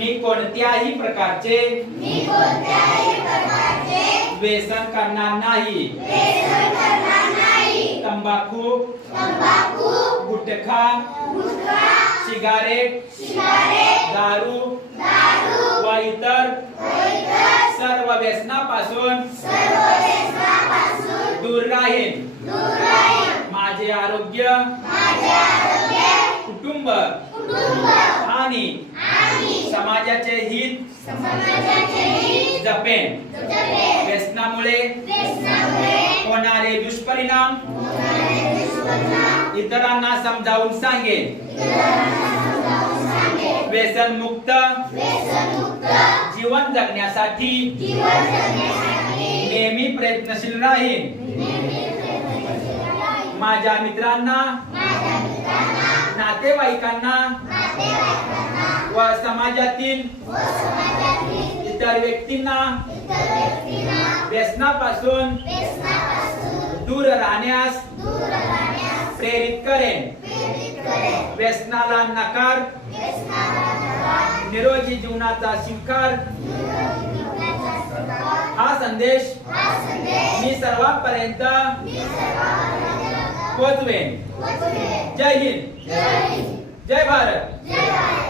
मी कोणत्याही प्रकारचे व्यसन करणार नाही। तंबाखू गुटखा सिगारेट दारू व इतर सर्व व्यसनापासून दूर राहीन। माझे आरोग्य कुटुंब आणि समाजाचे हित जपेन। व्यसनामुळे होणारे दुष्परिणाम इतरांना समजावून सांगेन। व्यसन मुक्त जीवन जगण्यासाठी नेहमी प्रयत्नशील राहीन। माझ्या मित्रांना नातेवाईकांना व समाजातील इतर व्यक्तींना व्यसनापासून दूर राहण्यास प्रेरित करेन। व्यसनाला नकार निरोगी जीवनाचा स्वीकार हा संदेश मी सर्वांपर्यंत पोहोचवेन। जय हिंद, जय भारत।